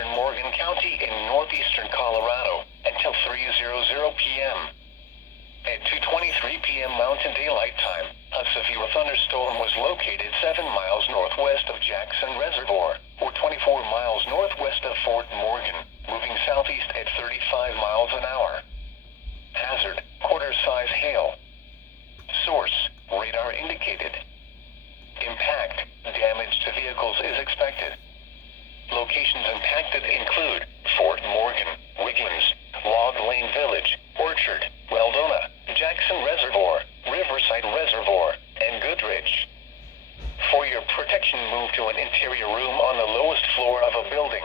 western Morgan County in northeastern Colorado until 3:00 p.m. At 2:23 p.m. Mountain Daylight Time, a severe thunderstorm was located 7 miles northwest of Jackson Reservoir, or 24 miles northwest of Fort Morgan, moving southeast at 35 miles an hour. Hazard, quarter-size hail. Source, radar indicated. Impact, damage to vehicles is expected. Locations impacted include Fort Morgan, Wiglands, Log Lane Village, Orchard, Weldona, Jackson Reservoir, Riverside Reservoir, and Goodrich. For your protection, move to an interior room on the lowest floor of a building.